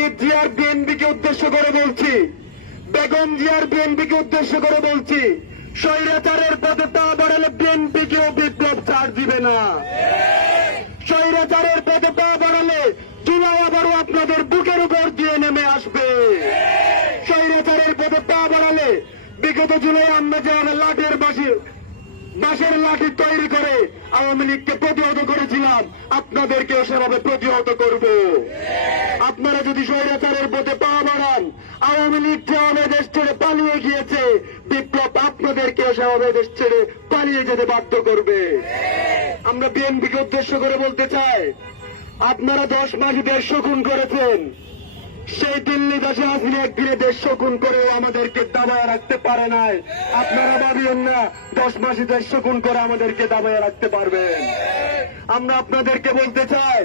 খালিদ জিয়ার বিএনপিকে উদ্দেশ্য করে বলছি, বেগম জিয়ার বিএনপিকে উদ্দেশ্য করে বলছি, স্বৈরাচারের পথে পা বাড়ালে বিএনপিকেও বিপ্লব ছাড় দিবে না। স্বৈরাচারের পথে পা বাড়ালে জুলাই আবারও আপনাদের বুকের উপর দিয়ে নেমে আসবে। স্বৈরাচারের পথে পা বাড়ালে বিগত জুলাই আমরা যেভাবে বাঁশের লাঠি তৈরি করে আওয়ামী লীগকে প্রতিহত করেছিলাম, আপনাদেরকেও সেভাবে প্রতিহত করব। আপনারা যদি স্বৈরাচারের পথে পা বাড়ান, আওয়ামী লীগ যেভাবে দেশ ছেড়ে পালিয়ে গিয়েছে, বিপ্লব আপনাদেরকেও সেভাবে দেশ ছেড়ে পালিয়ে যেতে বাধ্য করবে। আমরা বিএনপিকে উদ্দেশ্য করে বলতে চাই, আপনারা 10 মাসে 150 খুন করেছেন, সেই দিল্লি দেশে আসলে একদিনে 150 খুন করেও আমাদেরকে দাবায় রাখতে পারে নাই। আপনারা ভাবিয়েন না 10 মাসে 150 খুন করে আমাদেরকে দাবায় রাখতে পারবেন। আমরা আপনাদেরকে বলতে চাই,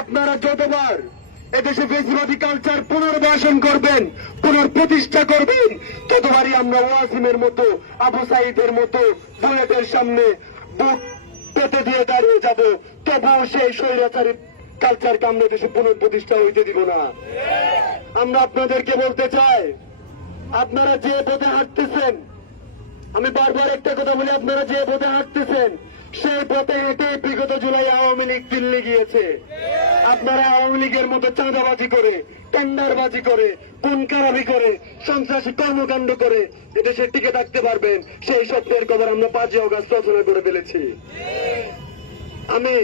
আপনারা যতবার এদেশে ফেসিবাদী কালচার পুনর্বাসন করবেন, পুনর্প্রতিষ্ঠা করবেন, ততবারই আমরা ওয়াসিমের মতো, আবু সাইদের মতো বুলেটের সামনে বুক পেতে দিয়ে দাঁড়িয়ে যাব। তবুও সেই স্বৈরাচারী কালচারকে আমরা দেশে পুনঃপ্রতিষ্ঠা হইতে দিব না। আমরা আপনাদেরকে বলতে চাই, আপনারা যে পথে হাঁটতেছেন, আমি বারবার একটা কথা বলি, আপনারা যে পথে হাঁটতেছেন সেই পথে হেঁটে বিগত জুলাই আওয়ামী লীগ দিল্লি গিয়েছে। আপনারা আওয়ামী লীগের মতো চাঁদাবাজি করে, টেন্ডারবাজি করে, খুন খারাপি করে, সন্ত্রাসী কর্মকাণ্ড করে এদেশে টিকে থাকতে পারবেন, সেই স্বপ্নের খবর আমরা 5 অগাস্ট রচনা করে ফেলেছি। আমি